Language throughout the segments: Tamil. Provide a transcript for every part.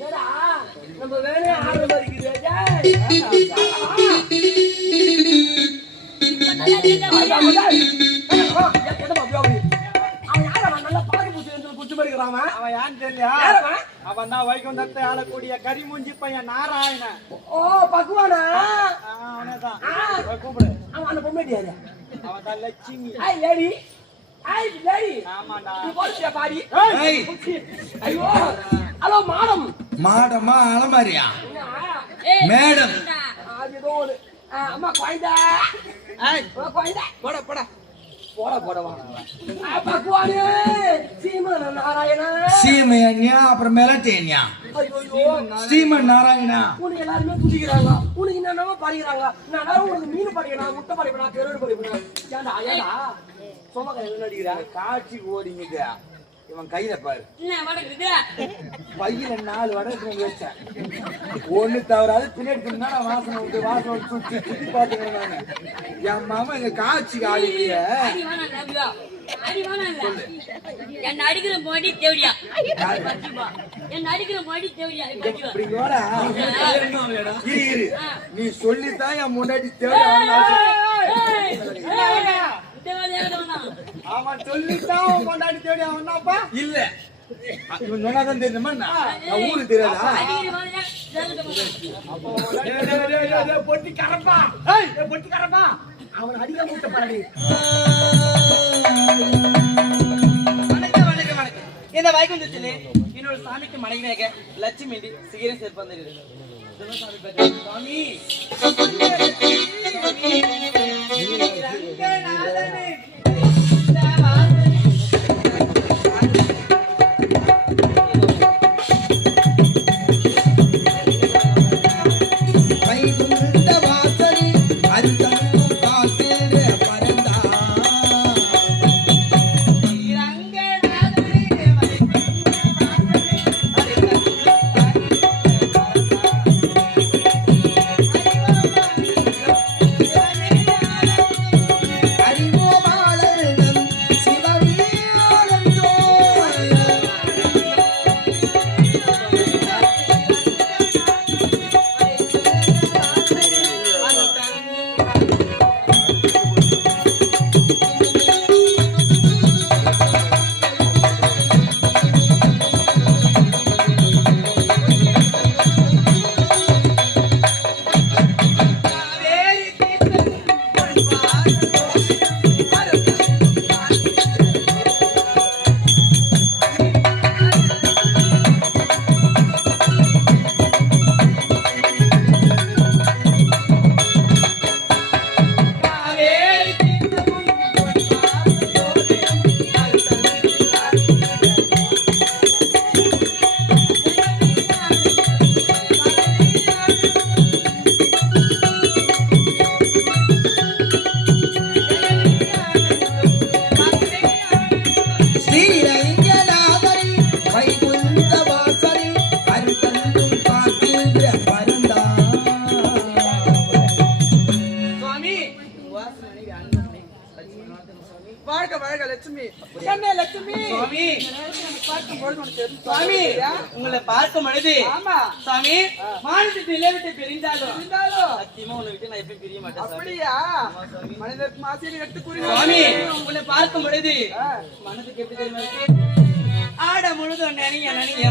என்னடா? நம்ம வேலையை அப்படி? அவன் தான் வைகுண்டத்தை ஆளக்கூடிய கரிமூஞ்சி பையன் நாராயணன். ஓ பக்குவானா? அவனே தான். ஆ. கூப்பிடு. அவன் அந்த பொம்மை யாரு? அவன் தான் லட்சுமி. ஐ லேடி ஐயோ. ஹலோ மேடம் மாடமா அலமாரியா மேடம். அம்மா குழந்தை குழந்தை போடா போடா. சீமையன்யா அப்புறம் மிளட்டேன்யா ஐயோ. ஸ்ரீமன் நாராயணா? உனக்கு எல்லாருமே குதிக்கிறாங்க உனக்கு என்னென்னமோ படிக்கிறாங்க நான் உனக்கு மீன் படிக்கணும் முட்டை படிக்கணும் கருவாடு படிக்கணும் ஏன்டா ஏன்டா சும்மா கையில் நடிக்கிறேன் காட்சி ஓடிங்க இவன் கையில பாரு? பையில நாலு வடை வச்சேன் ஒண்ணு தவறாது பின்னாடி வாசனை வந்து வாசனை வந்து சுத்தி சுத்தி பாத்துக்கிறேன் என் மாமா இங்க காட்சிக்கு ஆடிக்கிய அடி என்னை அடிக்கிற மோடி தேவடியா என்ன அடிக்கிற மோடி தேவடியா நீ சொல்லித்தான் என் முன்னாடி தேவடியா அவன் சொல்லித்தான் அவன் கொண்டாடி தேடி அவனாப்பா இல்ல இவன் சொன்னாதான் தெரியுமா நான் தெரியாதா பொட்டி கரப்பா. பொட்டி கரப்பா அவன் அடிக்க முட்டை பாடி இந்த வைகுந்தத்திலே என்னோட சாமிக்கு மனைவியாக லட்சுமி என்று சிகரம் சாமி சத்தியமா உன்னை விட்டு நான் எப்பயும் பிரிய மாட்டேன் அப்படியா மனிதருக்கு மாசிரி எடுத்து சுவாமி உன்னை பார்க்கும் பொழுது மனதுக்கு எப்படி தெரியுமா ஆட முழுதும் நினைய நினைய.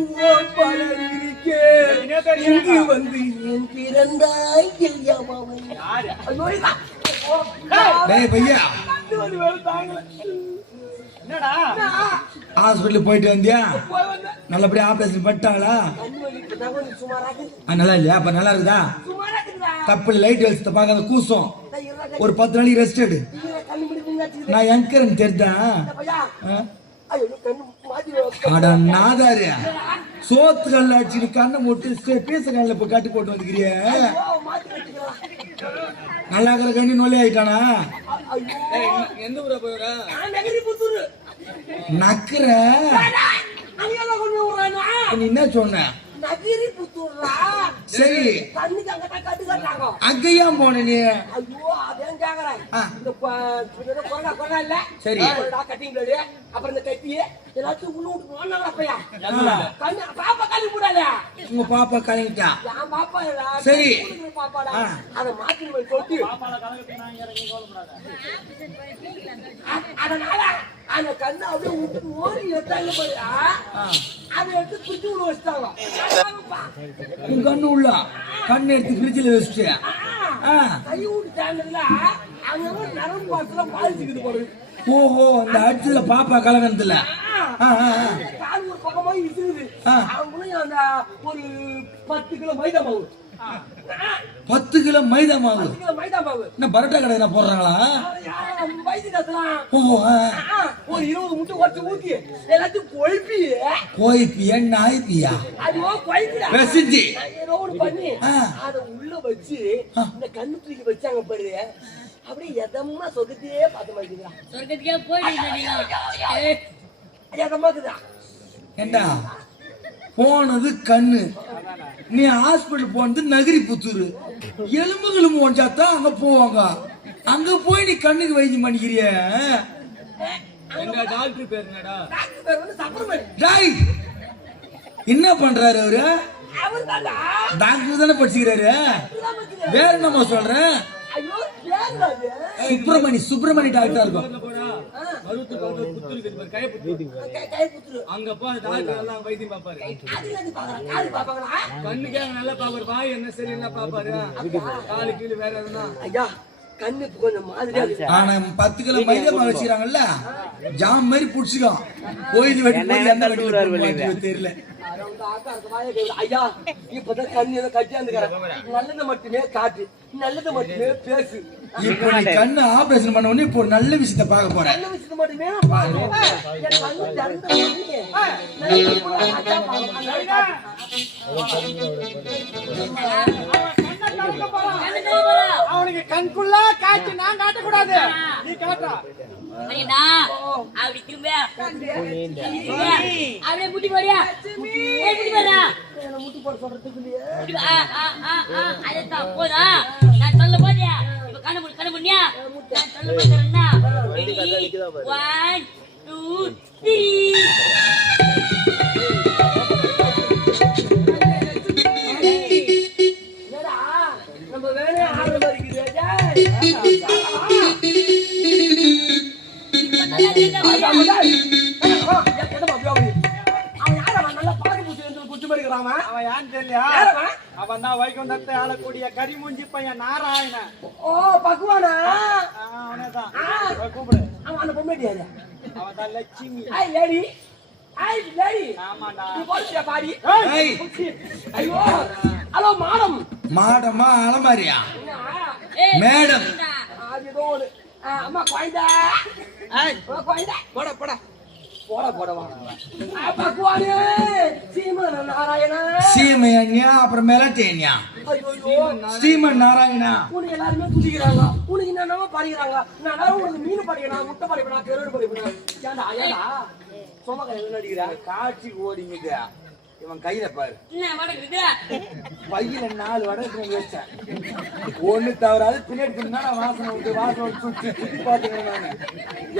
எதுவோ பலர் இருக்கே இங்கு வந்து ஏன் பிறந்தாய் ஐயாமாவை ஐயோ இதா. ஓ, டேய் பையா. கண்டு வலி வேற தாங்கல. என்னடா? ஹாஸ்பிட்டல் போயிட்டு வந்தியா. நல்லபடியா ஆபரேஷன். ஆ, நல்லா இல்லையா? அப்ப நல்லா இருக்குதா. தப்பு லைட் வெளிச்சத்தை பார்க்காத கூசம். ஒரு பத்து நாளைக்கு ரெஸ்ட் எடு. நான் எங்கன்னு தெரிஞ்சா பையா, ஐயோ, கண்ணு மாத்தி வை. அட நாதாரு சோத்து கல்ல அடிச்சு கண்ணை மூட்டு பீச கல்ல போய் கட்டு போட்டு வந்துக்கிறிய. நல்லா இருக்கிற கண்ணி நொல்லி ஆயிட்டானா எந்த ஊரா புத்தூரு. நக்குற? நீ என்ன சொன்ன நகிரி புத்தூர்ரா. சரி கண்ணுக்கு அங்கதான் கட்டு கட்டுறாங்க. அங்கேயா போன நீ ஐயோ, அதையும் கேக்குறேன். இந்த கொரோனா கொரோனா இல்ல? சரி. cutting blade, அப்புறம் இந்த கத்தி, எல்லாத்தையும் உள்ள விட்டு போனாங்க அப்பையா. கண்ணு, பாப்பா மூடாத. உங்க பாப்பா கலங்கிட்டா என் பாப்பா சரி. பாப்பாடா. அதை சொல்லிட்டு, அ- அதனால அந்த கண்ணை அப்படியே விட்டு ஓடி எடுத்தாங்க பாருடா. அதை எடுத்து குச்சி உள்ள வச்சுட்டாங்க. உன் கண்ணு உள்ள கண்ணு எடுத்து ஃப்ரிட்ஜில் வச்சுட்டு கை விட்டு தாண்டதுல அங்க நரம்பு பாசல பாதிச்சுக்குது பாரு ஓஹோ அந்த அடிச்சதுல பாப்பா ஆ. கால் ஒரு பக்கமா இருக்குது. அவங்களும் அந்த ஒரு பத்து கிலோ மைதா மாவு. பத்து கிலோ மைதா மாவு. பத்து கிலோ மைதா மாவு. என்ன பரோட்டா கடையில போடுறாங்களா. ஒரு இருபது முட்டை உடச்சு ஊத்தி எல்லாத்தையும் கொழுப்பி கோயிப்பியா நாய்ப்பியா ஒண்ணு பண்ணி. அத உள்ள வச்சு இந்த கண்ணு தூக்கி வச்சாங்க பாரு அப்படியே எதமா சொகத்தையே பார்த்த இருக்குதுடா. சொர்க்கத்துக்கே போயிட்டு ஏண்டா போனது கண்ணு. நீ ஹாஸ்பிட்டல் போனது நகரி புத்தூர். எலும்புகளும் ஒன்றாத்தான் அங்க போவாங்க. அங்க போய் நீ கண்ணுக்கு வைத்தியம் பண்ணிக்கிறிய? டாக்டர் பேர் என்னடா? டாய் என்ன பண்றாரு அவரு? டாக்டர் தானே படிச்சுக்கிறாரு. வேற என்னம்மா சொல்றேன்? சுப்பிரமணி சுப்பிரமணி டாக்டர் இருக்கும். போனா மருவத்து பக்கத்துல புத்து இருக்குது பாரு, கை புத்து. அங்க போ டாக்டர் எல்லாம் வைத்தியம் பாப்பாரு? கண்ணுக்கே நல்லா பாப்பாரு. வாய் என்ன சரி என்ன பாப்பாரு? காலு கீழு வேற எதுனா? ஐயா. கண்ணு கொஞ்சம் மாதிரியா இருக்கு. ஆனா பத்து கிலோ மைதா மாவு வச்சுக்கிறாங்கல்ல? ஜாம் மாதிரி புடிச்சுக்கோ கோயில் வெட்டி எந்த வெட்டி தெரியல. ஐயா இப்பதான் கண்ணு கட்டியாந்துக்கிறேன் நல்லதை மட்டுமே காட்டு. நல்லதை மட்டுமே பேசு. இப்போ நீ கண்ணு ஆபரேஷன் பண்ண உடனே இப்போ ஒரு நல்ல விஷயத்த பார்க்க போற. நல்ல விஷயத்தை மட்டுமே பார்க்கணும். என் கண்ணு திறந்த உடனே நல்ல விஷயத்தை நான் தான் பார்க்கணும். அந்த ஐயா, அவனுக்கு கண்குள்ள காட்சி நான் காட்டக்கூடாது. நீ காட்டுறா அண்ணா அப்படி திரும்ப. அப்படியே முட்டி போறியா முட்டி போறா முட்டி போட சொல்றதுக்கு இல்லையே. போதா நான் சொல்ல இப்ப கண்ணு முடி கண்ணு முடியா நான் சொல்ல போறேன்னா ஒன் டூ த்ரீ அவன் தான் வைகுண்டத்தை ஆளக்கூடிய கரிமூஞ்சி பையன் நாராயணன் ஓ, பக்குவானா? அவனே தான் கூப்பிடு அவன் அந்த பொம்மை அவன் தான் லட்சுமி ஐ லேடி. ஐ லேடி. ஆமாண்டா நீ போடுறியா பாடி? ஐயோ, ஹலோ மாடம் மாடமா அலமாரியா மேடம். அது ஏதோ ஒரு ஆ, அம்மா குழந்தை ஏய், குழந்தை போடா போடா போட போடவா பக்குவானே சீமன நாராயணா சீமையன்யா அப்புறம் மிளட்டேன்யா ஐயோ ஸ்ரீமன் நாராயணா. உனக்கு எல்லாருமே துதிக்கிறாங்க உனக்கு என்னென்னமோ படிக்கிறாங்க நான் உனக்கு மீன் படிக்கணும் முட்டை படிக்கணும் கருடு படிக்கணும் ஏன்டா ஏன்டா சுமக்க என்ன நடிக்கிறா? காட்சி ஓடிங்குது. இவன் கையில பாரு. பையில நாலு வடை வச்சேன். ஒண்ணு தவறாது பின்னாடி பின்னா நான் வாசனை விட்டு வாசனை விட்டு சுத்தி சுத்தி பாத்துக்கிறேன்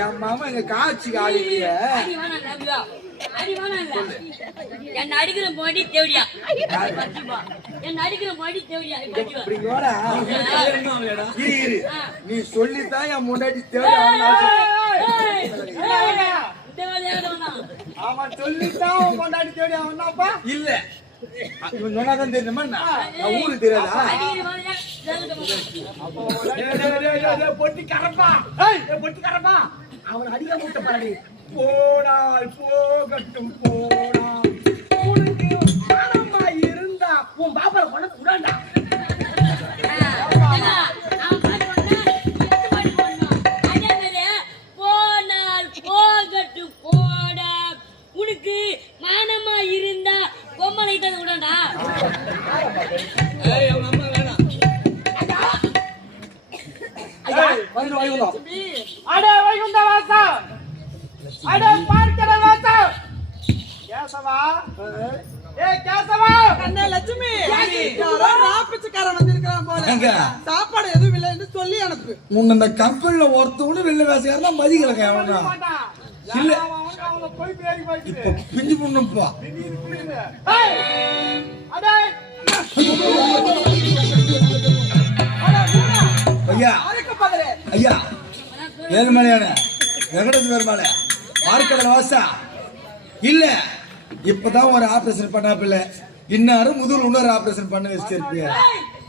என் மாமா எங்க. அடி வேணாம்ல. என்ன அடிக்கிற அடிக்கிற நீ சொல்லித்தான் என் முன்னாடி தேவை அவன் சொல்லித்தான் கொண்டாடி தேடி அவன் என்னப்பா இல்ல. இவன் சொன்னாதான் தெரியுமா நான் ஊருக்கு தெரியாதா. பொட்டி கரப்பா. ஏய். பொட்டி கரப்பா. அவன் அடிக்க முட்டை பாடி போனால் போகட்டும் போடா உனக்கு இருந்தா உன் பாப்பால கொண்டு விடாண்டா. இப்ப பிஞ்சு பொண்ணுப்பா ஐயா. ஐயா. ஏழுமலையான. வெங்கடேஷ் பெருமாள. பார்க்கடல வாசா. இல்ல. இப்பதான் ஒரு ஆபரேஷன் பண்ணாப்பில்ல இன்னாரும் முதல் இன்னொரு ஆபரேஷன் பண்ண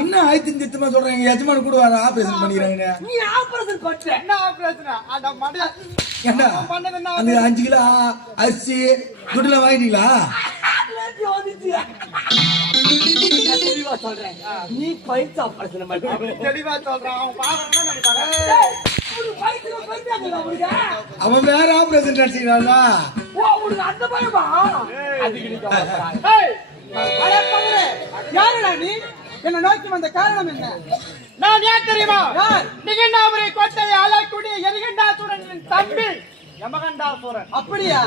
இன்னும் ஆயிரத்தி திட்டமா சொல்றேன் எஜமான கூட வர ஆபரேஷன் பண்ணிக்கிறாங்க நீ ஆபரேஷன் பண்ண என்ன மடைய ஏண்டா? பண்ணது என்ன அந்த அஞ்சு கிலோ அரிசி துட்டுல வாங்கிட்டீங்களா? தெளிவா சொல்றேன். நீ பயிற்சி ஆபரேஷன் பண்ண. தெளிவா சொல்றான் அவன் உனக்கு அவன் வேற ஆபரேஷன் உனக்கு அந்த பயமா? அதுக்கு நீ அட யாருடா நீ? என்ன நோக்கி வந்த காரணம் என்ன? நான் யார் தெரியுமா? நிகண்டாபுரி கோட்டை ஆளக்கூடிய எரிகண்டாசுரனின் தம்பி. யமகண்டாசுரன் அப்படியா.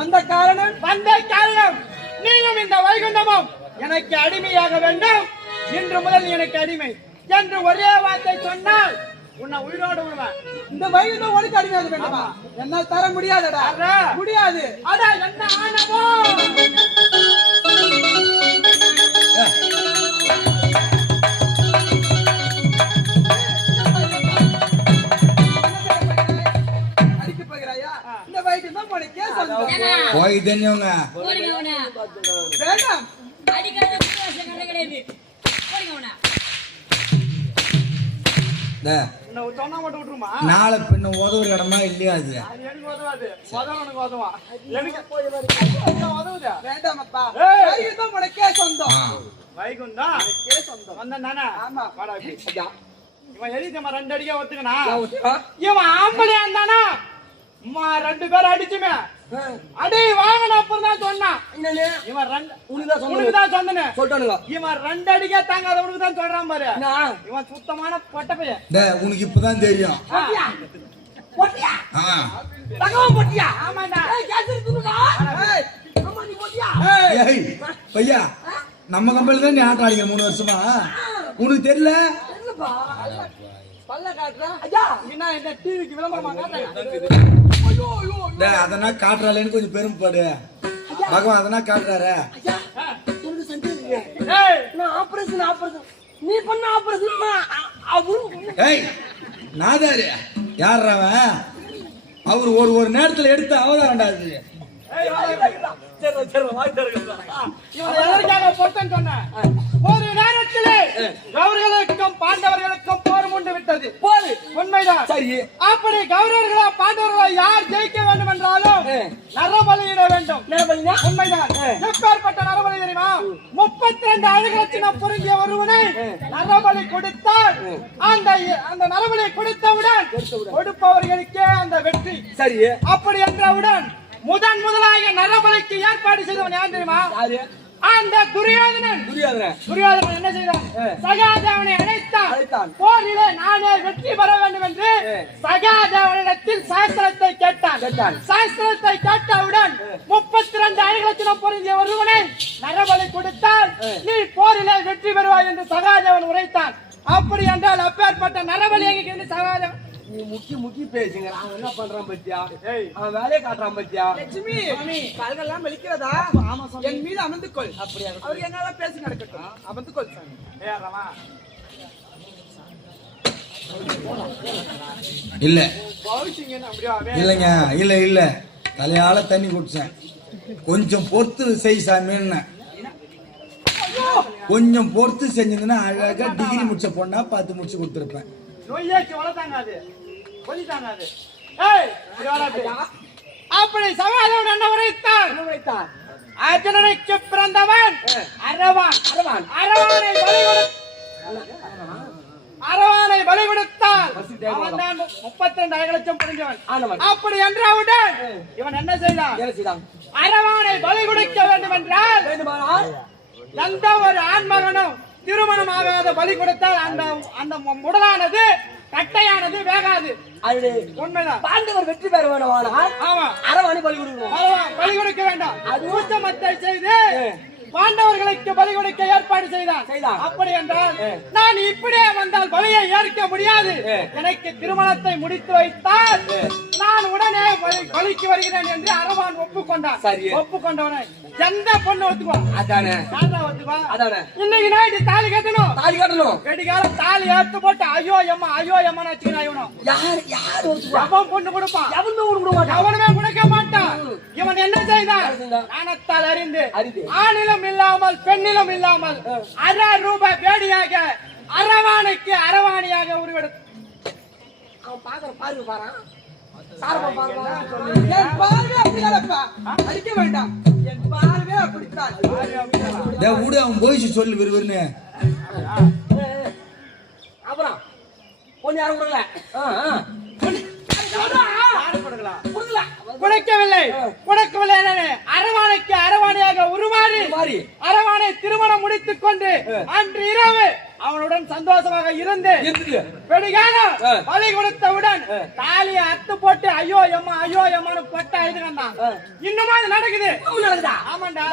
வந்த காரணம்? வந்த காரணம் நீயும் இந்த வைகுண்டமும். எனக்கு அடிமையாக வேண்டும். இன்று முதல் எனக்கு அடிமை. என்று ஒரே வார்த்தை சொன்னால் உன்னை உயிரோடு விடுவேன். இந்த வயது உனக்கு அடிமையாக வேண்டுமா? என்னால் தர முடியாதடா. முடியாது. அட என்ன ஆனவோ? கேஸ் வந்தோம் வந்தேன் தானே? ஆமா. வாடா இப்படி. ஐயா, இவன் எரிச்சமா ரெண்டு அடிக்க ஒத்துக்கனா? நான் ஒத்துக்கா? இவன் ஆம்பளையா இருந்தானா அம்மா ரெண்டு பேரும் அடிச்சுமே. அடி வாங்கின அப்புறம் தான் சொன்னான். இவன் ரெண்டு உனக்கு தான் உனக்கு சொன்னது தான் சொன்னேன். சொல்லிட்டானுங்க. இவன் ரெண்டு அடிக்க தாங்காத உனக்கு தான் சொல்றான் பாரு. இவன் சுத்தமான பொட்ட பையன். உனக்கு இப்பதான் தெரியும். பொட்டியா. தகவல் பொட்டியா? ஆமாண்டா. ஏய், கேஸ் எடுத்துக்கா ஏய், ஆமா நீ பொட்டியா? ஏய் பையா நம்ம கம்பெனில தான் நீ ஆட்டம் மூணு வருஷமா? உனக்கு தெரியல? அதெல்லாம் காட்டுறாளேன்னு கொஞ்சம் பெருமைப்படு பகவான் அதெல்லாம் காட்டுறாரு. ஆபரேஷன் ஆபரேஷன் நீ பண்ண ஆபரேஷன் அவரும் ஏய் நாதாரு. யார் அவன்? அவர் ஒரு ஒரு நேரத்துல எடுத்து அவதாரண்டா அது. சரி சரி வாய் தருங்க இவன் எதற்காக பொட்டன்னு சொன்னேன் ஒரு நேரத்திலே கௌரவர்களுக்கும் பாண்டவர்களுக்கும் போர் முண்டு விட்டது. போடு உண்மைதான். சரி. அப்படி கௌரவர்களா பாண்டவர்களா யார் ஜெயிக்க வேண்டும் என்றாலும் நரபலியிட வேண்டும். உண்மைதான். எப்பேற்பட்ட நரபலி தெரியுமா? முப்பத்தி ரெண்டு அழகலட்சணம் பொருந்திய ஒருவனை நரபலி கொடுத்தால் அந்த அந்த நரபலியை கொடுத்தவுடன். கொடுப்பவர்களுக்கே அந்த வெற்றி. சரி. அப்படி என்றவுடன் முதன் முதலாக நரபலிக்கு ஏற்பாடு செய்தவன் யார் தெரியுமா? அந்த துரியோதனன். துரியாதன துரியோதனன் என்ன செய்தான்? சகாதேவனை அழைத்தான் அழைத்தான். போரிலே நானே வெற்றி பெற வேண்டும் என்று சகாதேவனிடத்தில் சாஸ்திரத்தை கேட்டான். கேட்டான். சாஸ்திரத்தை கேட்டவுடன் முப்பத்தி ரெண்டு அணிகளத்தினம் பொருந்திய ஒருவனை நரபலி கொடுத்தால் நீ போரிலே வெற்றி பெறுவாய் என்று சகாதேவன் உரைத்தான். அப்படி என்றால் அப்பேற்பட்ட நரபலி எங்க சகாதேவன் நீ முக்கி முக்கி பேசுங்க. அவன் என்ன பண்றான் பத்தியா? ஏய். அவன் வேலையை காட்டுறான் பத்தியா? லட்சுமி கால்கள்லாம் வெளிக்கிறதா என் மீது அமர்ந்து கொள் அப்படியா. அவருக்கு என்னால பேசி நடக்கட்டும். அமர்ந்து கொள் சாமி இல்ல. இல்லைங்க இல்ல இல்ல. தலையால தண்ணி குடிச்சேன். கொஞ்சம் பொறுத்து செய் சாமின்னு கொஞ்சம் பொறுத்து செஞ்சதுன்னா அழகா டிகிரி முடிச்ச பொண்ணா பார்த்து முடிச்சு கொடுத்துருப்பேன். நொய்யாச்சு வளர்த்தாங்க அது. அது வாடா அப்படி. சகாதேவன் என்ன உரைத்தான் அர்ஜுனனுக்கு பிறந்தவன் அரவான். அரவான். அரவானை பலி அரவானை பலி. அவன் தான் முப்பத்தி ரெண்டு லட்சம் புரிஞ்சவன் அப்படி என்றவுடன் இவன் என்ன செய்தான்? அரவானை பலி கொடுக்க வேண்டும் என்றால் எந்த ஒரு ஆண்மகனும் திருமணம் ஆகாத பலி கொடுத்தால் அந்த அந்த முடலானது கட்டையானது வேகாது. அது உண்மைதான். பாண்டவர் வெற்றி பெற ஆமா. அரவாணி பலி கொடுக்கணும். பலி கொடுக்க வேண்டாம். அது ஊச்சமத்தை செய்து பாண்டவர்களுக்கு பலி கொடுக்க ஏற்பாடு செய்தான் செய்தான். அப்படி என்றால் நான் இப்படியே வந்தால் பலியை ஏற்க முடியாது. எனக்கு திருமணத்தை முடித்து வைத்தால் நான் உடனே பலி- பலிக்கு வருகிறேன் என்று அரவான் ஒப்புக்கொண்டான். சரி. ஒப்புக்கொண்டவனை. எந்த பொண்ணு ஒத்துக்குவா? அதானே. ஒத்துக்குவா அதானே. இன்னைக்கு நைட்டு தாலி கட்டணும். தாலி கட்டணும். வெடிகால தாலி ஏத்து போட்டு ஐயோ அம்மா ஐயோ அம்மான்னு வச்சுக்கிறேன் இவனும். யார் யார் ஒத்துக்குவா? அவன் பொண்ணு கொடுப்பான்? எவனுமே கொடுக்க மாட்டான். இவன் என்ன செய்தான்? நாணத்தால் அறிந்து அறிந்து. ஆணிலும் இல்லாமல் பெண்ணிலும் இல்லாமல் அரை ரூபாய் பேடியாக அரவானைக்கு அரவாணியாக உருவெடுத்து. அவன் பாக்குற பாரு? பாறான் சாரமா பாரு சொல்லு விறுவிறுன்னு அப்புறம். பொண்ணு யாரும் கொடுக்கல குடைக்கவில்லை குடைக்கவில்லை என்னன்னு? அரவானைக்கு அரவாணியாக உருமாறி மாறி அரவானை திருமணம் முடித்துக் கொண்டு அன்று இரவு அவனுடன் சந்தோஷமாக இருந்து வெடிகாலம். பலி கொடுத்தவுடன் தாலியை அத்து போட்டு ஐயோ எம்மா ஐயோ எம்மான்னு பட்ட இது வந்தான் இன்னுமா அது நடக்குது? நடக்குதா? ஆமாண்டா.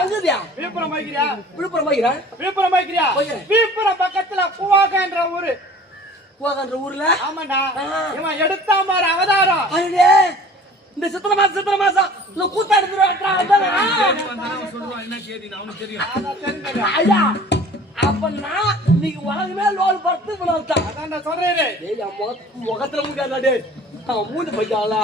விழுப்புரம் வைக்கிறியா விழுப்புரம் போய்க்கிறேன் விழுப்புரம் வைக்கிறேன். விழுப்புரம் பக்கத்துல கூவாக என்ற ஊரு. கூவாகன்ற ஊர்ல? ஆமாண்டா. இவன் எடுத்தான் பாரு அவதாரம். இந்த சித்திர மாசம் சித்திர மாசம். இந்த கூத்தா எடுத்துருவாங்க ஐயா அப்பன்னா இன்னைக்கு உலகமே லோல் நான் சொல்றேன். முகத்து- முகத்துல முடியாதா மூஞ்சி பையாளா?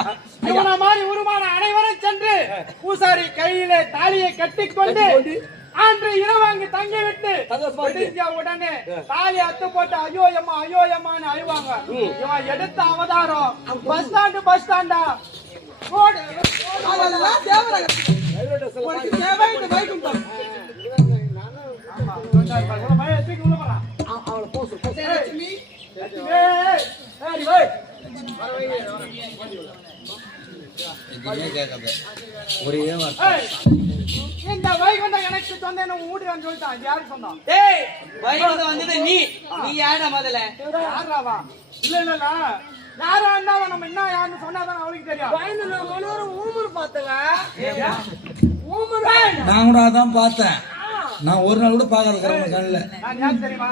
இவன மாதிரி உருமான அனைவரும் சென்று பூசாரி கையிலே தாலியை கட்டிக்கொண்டு கட்டிக்கொண்டு, அன்று இரவு அங்கு தங்கி விட்டு சந்தோஷமா இருக்கு. விடிஞ்ச உடனே தாலி அத்து போட்டு ஐயோ அம்மா ஐயோ அம்மான்னு அழுவாங்க இவன் எடுத்த அவதாரம். பஸ் ஸ்டாண்டு பஸ் ஸ்டாண்டா. ரோடு அதெல்லாம் தேவரகம். உனக்கு தேவை இந்த வைகுண்டம் அவனை போ சொல்லு. லட்சுமி. ஒரே இந்த வைகுண்டம் எனக்கு சொல்லிட்டான். யாரு சொன்னான்? டேய் வைகுண்டம் வந்தது நீ. நீ யாரா முதல்ல? யாராவா இல்ல இல்ல. யாரா இருந்தாலும் நம்ம என்ன யாருன்னு சொன்னாதான் அவளுக்கு தெரியும். பயந்து நான் மனோரம் ஊமர் பார்த்தேங்க ஊமர். நான் கூட அதான் பார்த்தேன். நான் ஒரு நாள் கூட பார்க்கறது கிரம கண்ணில். நான் யார் தெரியுமா?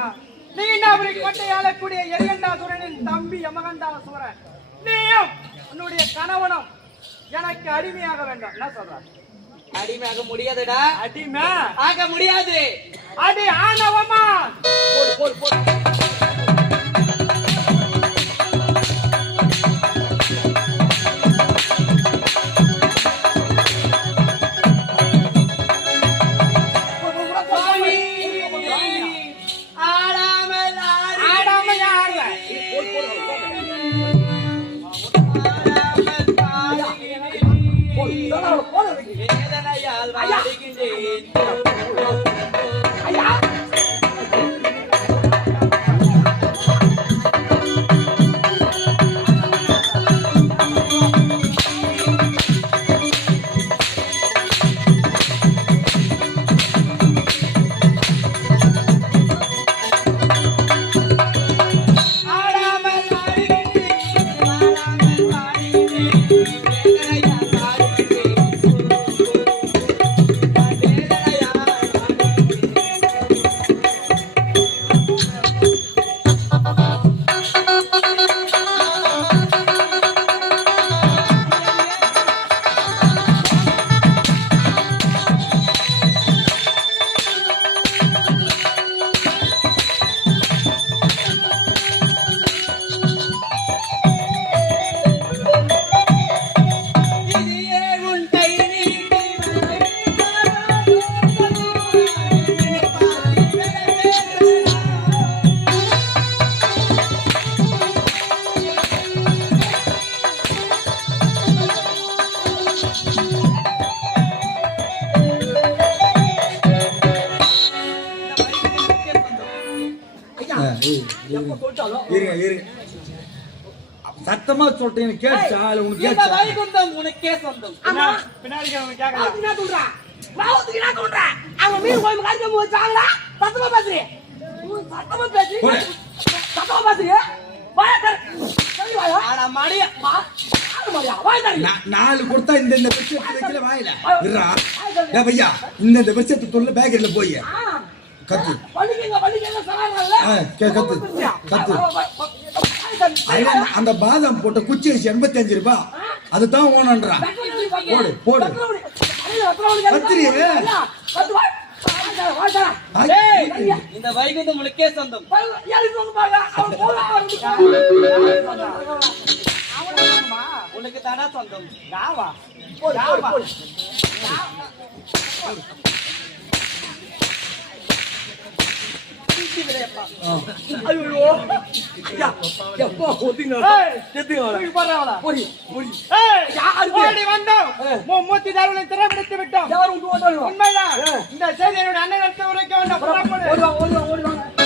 நீண்டாபுரி கோட்டை ஆளக்கூடிய எரியண்டாசுரனின் தம்பி யமகண்டாசுரன் நீயும் உன்னுடைய கணவனும் எனக்கு அடிமையாக வேண்டும். என்ன சொல்ற? அடிமையாக முடியாதுடா. அடிமை? ஆக முடியாது. அடி ஆணவமா? இருங்க இருங்க. சத்தமா சொல்றேன் இல்ல உனக்கு இந்த கேட்டுச்சா வைகுந்தம் உனக்கே சொந்தம். பின்னாடி அவன் கேட்கல அதுக்கு என்ன சொல்றா. ராவத்துக்கு என்ன சொல்றா? அவங்க மீன் கோயில் காய்க்க வச்சாங்களா சத்தமா பேசுறீ. சத்தமா பேசி. சத்தமா பேசுறீ. வாய தர சரி வாயா. ஆனா மடியா. மா நாலு கொடுத்தா இந்த இந்த எடுத்து வைக்கல வாயில. இருடா. டேய் பையா இந்த இந்த தொல்ல போய். கத்து. வலிக்கங்க வலிக்கங்க கே- கத்து. ஐயா, அந்த பாதாம் போட்ட குச்சி வச்சு எண்பத்தி அஞ்சு ரூபாய் அதுதான் ஓனன்றான் போடு, போடு. கத்திரி. ஐ, இந்த வைகுந்தம் உனக்கே சொந்தம் உனக்கு தானா சொந்தம் ராவா ஆ. தூக்கி போடுறவளா ஏய், ஓடி வந்தோம் மும்மூர்த்தி தேவனை திறப்படுத்தி விட்டோம் உண்மைதான் இந்த செய்தி என்னுடைய அண்ணன் உரைக்க வேண்டும் புறப்படு ஓடுவாங்க ஓடுவாங்க